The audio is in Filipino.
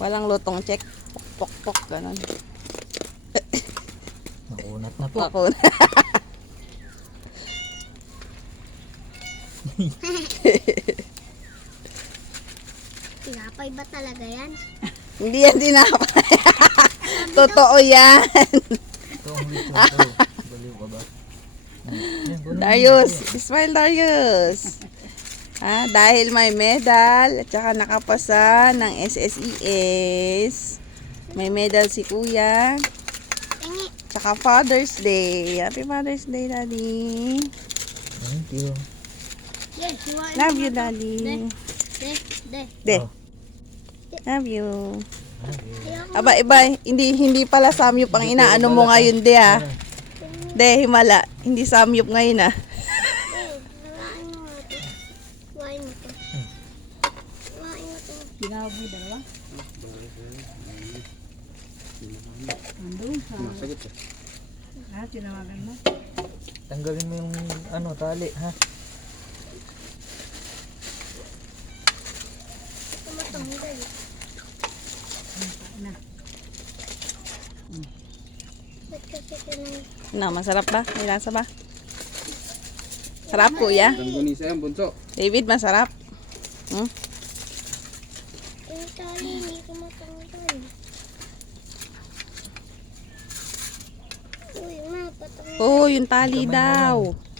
Walang lutong check. Pok, pok, pok, ganun. Makunat na po. Ako na. Tinapay ba talaga yan? Hindi yan tinapay. Totoo yan. Ito ang lechon to. Baliw ka ba? Yan, kunin mo. Darius, smile Darius. Dahil may medal at saka nakapasa ng SSES. May medal si Kuya. Tingi. Tsaka Father's Day. Happy Father's Day, Daddy. Thank you. Yes, hiwain Love mo you, na to. Daddy. De. De. Oh. Love you. Okay. Ayoko. Aba, iba. Hindi pala samyup ang inaano mo ngayon, De, ah. De, himala. Hindi samyup ngayon, ah. Hiwain mo nga to. Hiwain mo to. Hiwain mo to. Tinawag mo dalawa? Andun sa... tinawagan mo? Tanggalin mo yung ano, tali, ha? Tumatanggal. Na. Ba't kasi tinanggal? No, masarap ba? May lasa ba? Sarap, Kuya. Tanggunisan yan, bunso. David, masarap. Hmm? Yung tali, hindi ko matanggal. Uy, ma, patanggal. Oh, yung tali Kamay mo daw. lang.